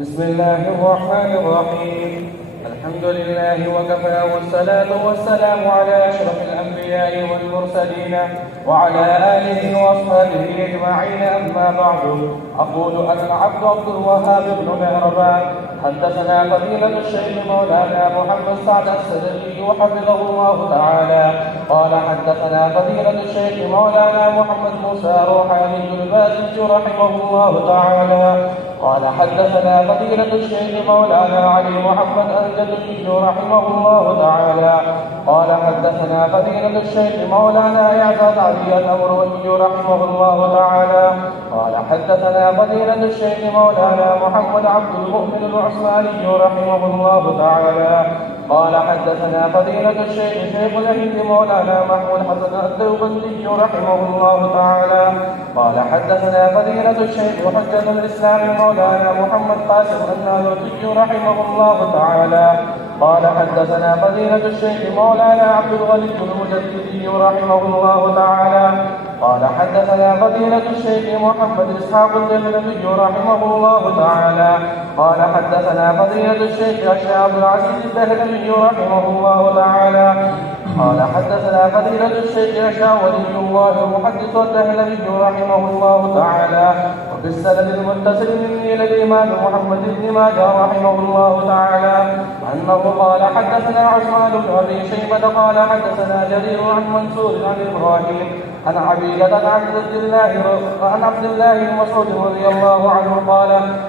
بسم الله الرحمن الرحيم. الحمد لله وكفى، والصلاة والسلام على أشرف الأنبياء والمرسلين وعلى آله وأصحابه أجمعين، أما بعد. أقول أنا العبد عبد الوهاب بن مهربان حدثنا فضيلة الشيخ مولانا محمد سعد السدلي حفظه الله تعالى قال حدثنا فضيلة الشيخ مولانا محمد موسى روحاني البازج رحمه الله تعالى قال حدثنا فضيلة الشيخ مولانا علي محمد الجدلي رحمه الله تعالى قال حدثنا فضيلة الشيخ مولانا إعزاز علي الأمروي رحمه الله تعالى قال حدثنا فضيلة الشيخ مولانا محمد عبد المؤمن العثماني رحمه الله تعالى قال حدثنا فضيلة الشيخ شيخ الهند مولانا محمود حسن الدوبندي رحمه الله تعالى قال حدثنا فضيلة الشيخ حجة الإسلام مولانا محمد قاسم الناظري رحمه الله تعالى قال حدثنا فضيلة الشيخ مولانا عبد الغني المجددي رحمه الله تعالى قال حدثنا فضيلة الشيخ محمد إسحاق الجبلي رحمه الله تعالى قال حدثنا فضيلة الشيخ عبد العزيز الدهلوي رحمه الله تعالى قال حدثنا فضيلة الشيخ ولي الله المحدث الدهلوي رحمه الله تعالى وبالسند المتصل مني إلى الإمام محمد بن ماجه رحمه الله تعالى أنه قال حدثنا عثمان بن أبي شيبة قال حدثنا جرير عن منصور عن إبراهيم عن عبيدة عن عبد الله بن مسعود رضي الله عنه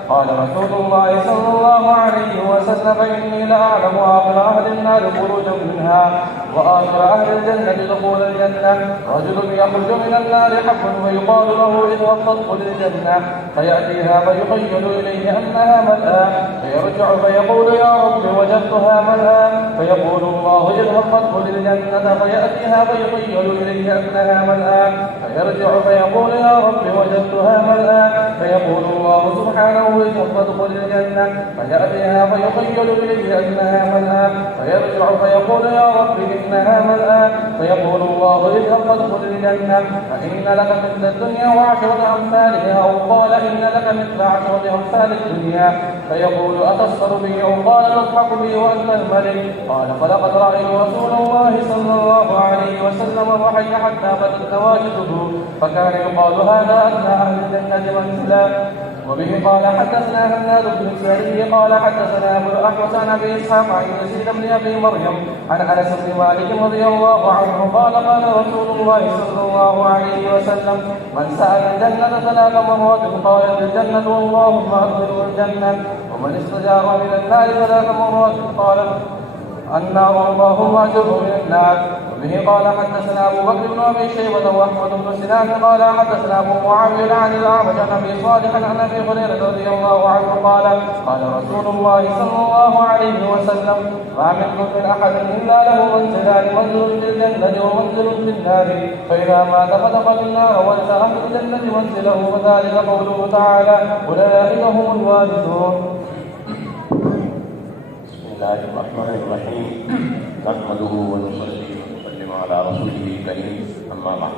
قال رسول الله صلى الله عليه وسلم إني لأعلم آخر أهل النار خروجا منها وآخر أهل الجنة دخول الجنة. رجل يخرج من النار حق فيقال له اذهب فادخل الجنة فيأتيها فيخيل إليه أنها ملأى فيرجع فيقول يا رب وجدتها ملأى فيقول الله اذهب فادخل الجنة فيأتيها فيخيل إليه أنها ملأى فيرجع فيقول يا رب وجدتها ملأى فيقول الله سبحانه اذهب فادخل الجنة فيأتيها فيخيل إليه أنها ملأى فيرجع فيقول يا رب إنها ملأى فيقول الله اذهب فادخل الجنة فإن لك مثل الدنيا وعشرة أمثالها أو قال إن لك مثل 10 أمثال الدنيا فيقول أتسخر بي أو قال تضحك بي وأنت الملك قال فلقد رأيت رسول الله صلى الله عليه وسلم الوحي حتى بدت نواجذه فكان يقال هذا أدنى أهل الجنة منزلا. وبه قال حدثنا هناد بن السري قال حدثنا ابو الاحوص عن ابي اسحاق عن يزيد بن ابي مريم عن انس بن مالك رضي الله عنه قال رسول الله صلى الله عليه وسلم من سأل الجنة 3 مرات قالت الجنة اللهم ادخله الجنة ومن استجار من النار 3 مرات قالت النار اللهم اجره من النار. وبه قال حدثنا ابو بكر بن ابي شيبه واحمد بن سنان قال حدثنا ابو معاويه عن الاعمش عن ابي صالح عن ابي هريره رضي الله عنه قال رسول الله صلى الله عليه وسلم ما منكم من احد الا له منزلان منزل في الجنه ومنزل في النار فاذا مات فدخل النار وليس اهل الجنه منزله وذلك قوله تعالى اولئك هم الوارثون. بسم الله الرحمن الرحيم نحمده ونصلي ونسلم على رسوله الكريم اما بعد.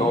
2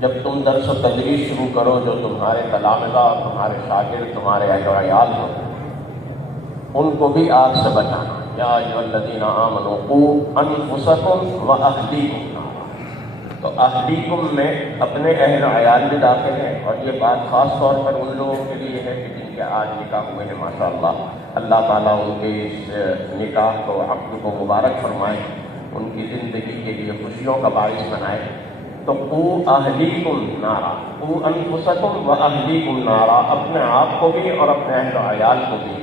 جب تم درس و تدریس شروع کرو جو تمہارے تلامذہ اور تمہارے شاگرد تمہارے اہل و عیال ہو ان کو بھی آگ سے بچانا. یا ایھا الذین آمنوا قوا انفسکم واہلیکم نارا. تو اہلیکم میں اپنے اہل و عیال بھی داخل ہیں، اور یہ بات خاص طور پر ان لوگوں کے لیے ہے کہ جن کے آج نکاح ہوئے ہیں. ماشاء اللہ، اللہ تعالیٰ ان کے اس نکاح کو عقد کو مبارک فرمائے، ان کی زندگی کے لیے خوشیوں کا باعث بنائے. تو قوا اہلیکم نارا، قوا انفسکم واہلیکم نارا، اپنے آپ کو بھی اور اپنے اہل و عیال کو بھی،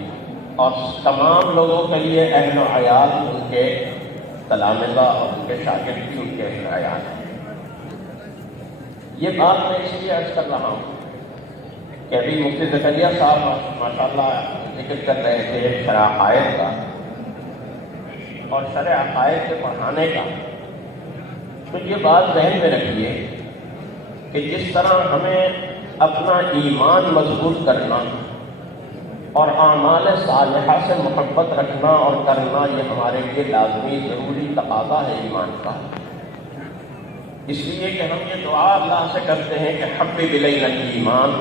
اور تمام لوگوں کے لیے اہل و عیال ان کے تلامذہ اور ان کے شاگرد بھی ان کے اہل و عیال ہیں. یہ بات میں اس لیے عرض کر رہا ہوں کہ ابھی مفتی زکریا صاحب ماشاء اللہ ذکر کر رہے تھے شرح عقائد کا اور شرح عقائد کے پڑھانے کا. تو یہ بات ذہن میں رکھیے کہ جس طرح ہمیں اپنا ایمان مضبوط کرنا اور اعمال صالحہ سے محبت رکھنا اور کرنا یہ ہمارے لیے لازمی ضروری تقاضا ہے ایمان کا. اس لیے کہ ہم یہ دعا اللہ سے کرتے ہیں کہ حبب الینا الایمان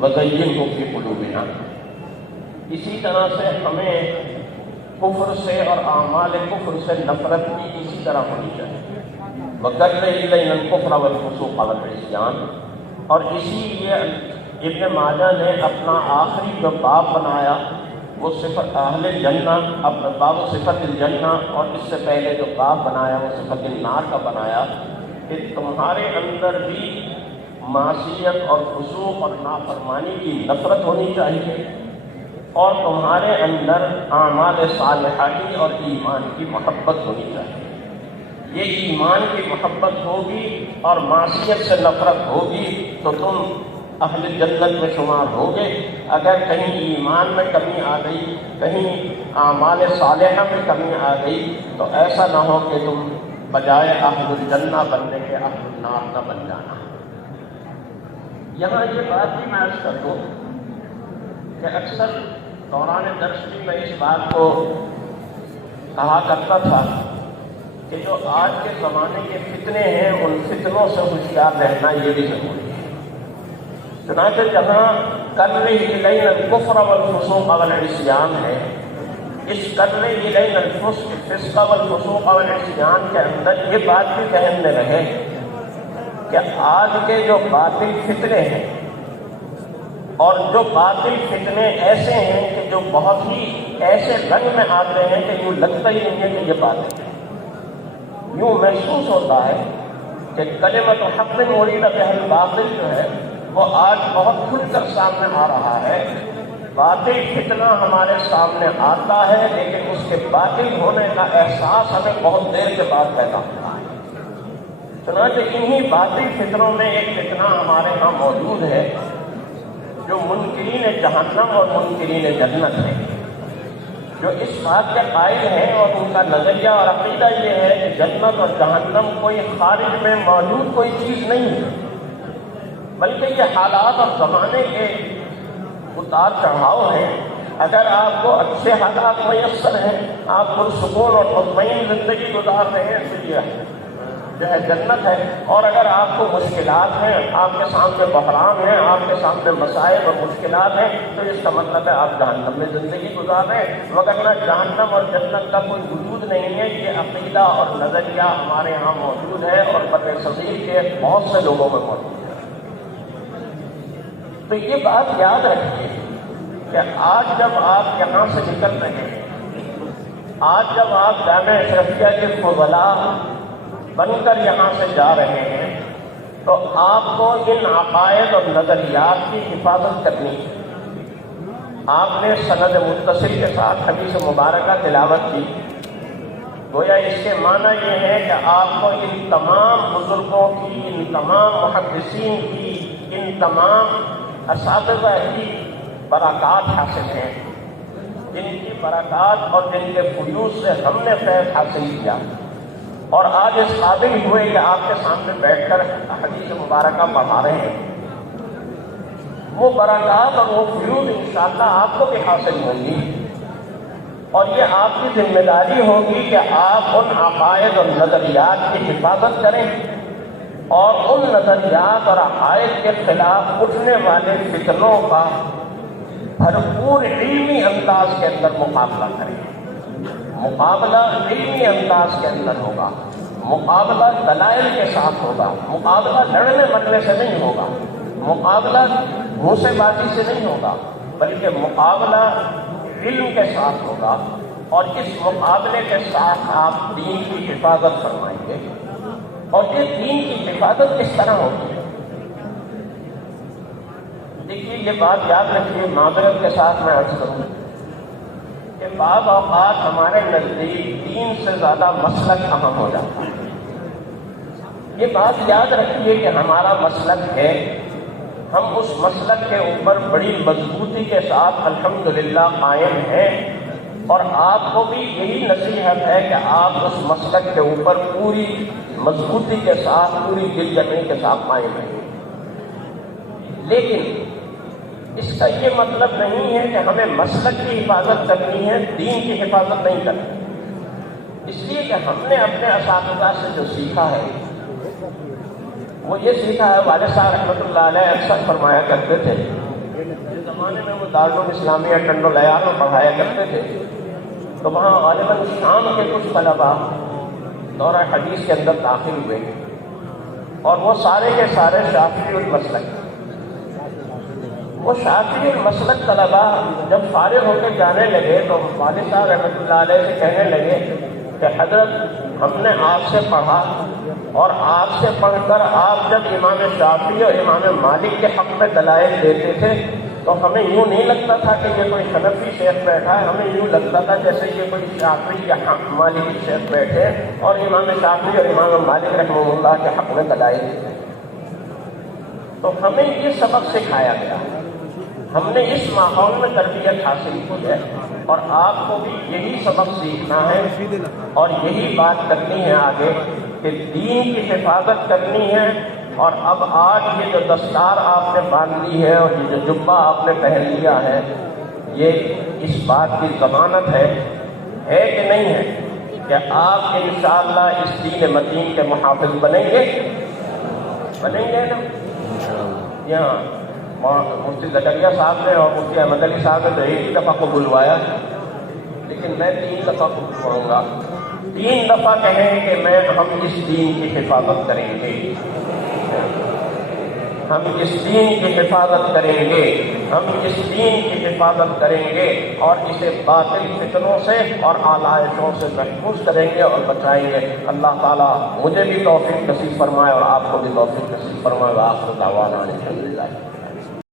وزینہ فی قلوبنا. اسی طرح سے ہمیں کفر سے اور اعمال کفر سے نفرت بھی اسی طرح ہونی چاہیے. وَكَرِّهْ إِلَيْنَا الْكُفْرَ وَالْفُسُوقَ وَالْعِصْيَانَ. اور اسی لیے ابن ماجہ نے اپنا آخری جو باب بنایا وہ صفت اہل جنہ، اپنا باب صفت الجنہ، اور اس سے پہلے جو باب بنایا وہ صفت النار کا بنایا کہ تمہارے اندر بھی معصیت اور فسوق اور نافرمانی کی نفرت ہونی چاہیے، اور تمہارے اندر اعمال صالحہ کی اور ایمان کی محبت ہونی چاہیے. یہ ایمان کی محبت ہوگی اور معصیت سے نفرت ہوگی تو تم اہل جنت میں شمار ہوگے. اگر کہیں ایمان میں کمی آ گئی، کہیں اعمال صالحہ میں کمی آ گئی تو ایسا نہ ہو کہ تم بجائے اہل الجنہ بننے کے اہل النار نہ بن جانا. یہاں یہ بات بھی میں عرض کر دوں کہ اکثر دوران درس بھی میں اس بات کو کہا کرتا تھا کہ جو آج کے زمانے کے فتنے ہیں ان فتنوں سے ہوشیار رہنا یہ بھی ضروری ہے. چنانچہ جہاں کَرِّهْ إِلَيْنَا الْكُفْرَ وَالْفُسُوقَ وَالْعِصْيَانَ ہے، اس کَرِّهْ إِلَيْنَا الْفِسْقَ وَالْفُسُوقَ وَالْعِصْيَانَ کے اندر یہ بات بھی ذہن میں رہے کہ آج کے جو باطل فتنے ہیں اور جو باطل فتنے ایسے ہیں کہ جو بہت ہی ایسے رنگ میں آتے ہیں کہ یوں لگتا ہی نہیں ہے کہ یہ باطل ہے. یوں محسوس ہوتا ہے کہ کلمۃ حق مرید بہ الباطل جو ہے وہ آج بہت کھل کر سامنے آ رہا ہے. باطل فتنہ ہمارے سامنے آتا ہے لیکن اس کے باطل ہونے کا احساس ہمیں بہت دیر کے بعد پیدا ہوتا ہے. چنانچہ انہی باطل فتنوں میں ایک فتنہ ہمارے ہاں موجود ہے جو منکرین جہنم اور منکرین جنت ہے، جو اس بات کے قائل ہیں اور ان کا نظریہ اور عقیدہ یہ ہے کہ جنت اور جہنم کوئی خارج میں موجود کوئی چیز نہیں ہے، بلکہ یہ حالات اور زمانے کے اتار چڑھاؤ ہیں. اگر آپ کو اچھے حالات میسر ہیں، آپ پرسکون اور مطمئن زندگی گزار رہے ہیں تو یہ جو ہے جنت ہے، اور اگر آپ کو مشکلات ہیں، آپ کے سامنے بحران ہیں، آپ کے سامنے مسائل اور مشکلات ہیں تو اس کا مطلب ہے آپ جہنم میں زندگی گزار رہے ہیں. وگرنہ جہنم اور جنت کا کوئی وجود نہیں ہے. یہ عقیدہ اور نظریہ ہمارے یہاں موجود ہے اور بر صغیر کے بہت سے لوگوں میں موجود ہے. تو یہ بات یاد رکھیے کہ آج جب آپ یہاں سے نکل رہے ہیں، آج جب آپ جامعہ اشرفیہ کے فضلاء بن کر یہاں سے جا رہے ہیں تو آپ کو ان عقائد اور نظریات کی حفاظت کرنی ہے. آپ نے سند متصل کے ساتھ حدیث مبارکہ تلاوت کی. گویا اس کے معنی یہ ہے کہ آپ کو ان تمام بزرگوں کی، ان تمام محدثین کی، ان تمام اساتذہ کی برکات حاصل ہیں، جن کی برکات اور جن کے فیوض سے ہم نے فیض حاصل کیا اور آج اس قابل ہوئے کہ آپ کے سامنے بیٹھ کر حدیث مبارکہ پڑھا رہے ہیں. وہ برکات اور وہ فیوض انشاءاللہ آپ کو بھی حاصل ہوں گی، اور یہ آپ کی ذمہ داری ہوگی کہ آپ ان عقائد اور نظریات کی حفاظت کریں اور ان نظریات اور عقائد کے خلاف اٹھنے والے فتنوں کا بھرپور علمی انداز کے اندر مقابلہ کریں۔ مقابلہ علمی انداز کے اندر ہوگا، مقابلہ دلائل کے ساتھ ہوگا، مقابلہ لڑنے مرنے سے نہیں ہوگا، مقابلہ گھوسے بازی سے نہیں ہوگا، بلکہ مقابلہ علم کے ساتھ ہوگا، اور اس مقابلے کے ساتھ آپ دین کی حفاظت فرمائیں گے۔ اور یہ دین کی حفاظت کس طرح ہوگی؟ دیکھیے، یہ بات یاد رکھیے، معذرت کے ساتھ میں عرض کروں کہ بعض اوقات ہمارے نزدیک دین سے زیادہ مسلک اہم ہو جاتا ہے۔ یہ بات یاد رکھیے کہ ہمارا مسلک ہے، ہم اس مسلک کے اوپر بڑی مضبوطی کے ساتھ الحمدللہ قائم ہیں، اور آپ کو بھی یہی نصیحت ہے کہ آپ اس مسلک کے اوپر پوری مضبوطی کے ساتھ، پوری دل جمعی کے ساتھ قائم ہیں۔ لیکن اس کا یہ مطلب نہیں ہے کہ ہمیں مسلک کی حفاظت کرنی ہے، دین کی حفاظت نہیں کرنی۔ اس لیے کہ ہم نے اپنے اساتذہ سے جو سیکھا ہے وہ یہ سیکھا ہے، والد صاحب رحمۃ اللہ علیہ اکثر فرمایا کرتے تھے، اس زمانے میں وہ دارالعلوم اسلامیہ ٹنڈو لیار میں پڑھایا کرتے تھے، تو وہاں غالباً شام کے کچھ طلباء دورہ حدیث کے اندر داخل ہوئے، اور وہ سارے کے سارے شافعی المسلک۔ وہ شافعی المسلک طلباء جب فارغ ہو کے جانے لگے تو والد صاحب رحمۃ اللہ علیہ سے کہنے لگے کہ حضرت، ہم نے آپ سے پڑھا، اور آپ سے پڑھ کر آپ جب امام شافعی اور امام مالک کے حق میں دلائل دیتے تھے تو ہمیں یوں نہیں لگتا تھا کہ یہ کوئی حنفی شیخ بیٹھا ہے، ہمیں یوں لگتا تھا جیسے یہ کوئی شافعی یا مالکی شیخ بیٹھے اور امام شافعی اور امام مالک رحمہ اللہ کے حق میں دلائل دیتے۔ تو ہمیں یہ سبق سکھایا گیا، ہم نے اس ماحول میں تربیت حاصل کی ہے، اور آپ کو بھی یہی سبق سیکھنا ہے اور یہی بات کرنی ہے آگے کہ دین کی حفاظت کرنی ہے۔ اور اب آج یہ جو دستار آپ نے باندھ لی ہے اور یہ جو جبہ آپ نے پہن لیا ہے، یہ اس بات کی ضمانت ہے کہ نہیں ہے کہ آپ انشاءاللہ اس دین متین کے محافظ بنیں گے نا؟ یہاں مفتی زکریا صاحب نے اور مفتی احمد علی صاحب نے تو ایک ہی دفعہ کو بلوایا، لیکن میں 3 دفعہ کو بلواؤں گا، 3 دفعہ کہیں کہ ہم اس دین کی حفاظت کریں گے، ہم اس دین کی حفاظت کریں گے، ہم اس دین کی حفاظت کریں گے، اور اسے باطل فتنوں سے اور آلائشوں سے محفوظ کریں گے اور بچائیں گے۔ اللہ تعالیٰ مجھے بھی توفیق نصیب فرمائے اور آپ کو بھی توفیق نصیب فرمائے۔ وآخر دعوانا الحمدللہ۔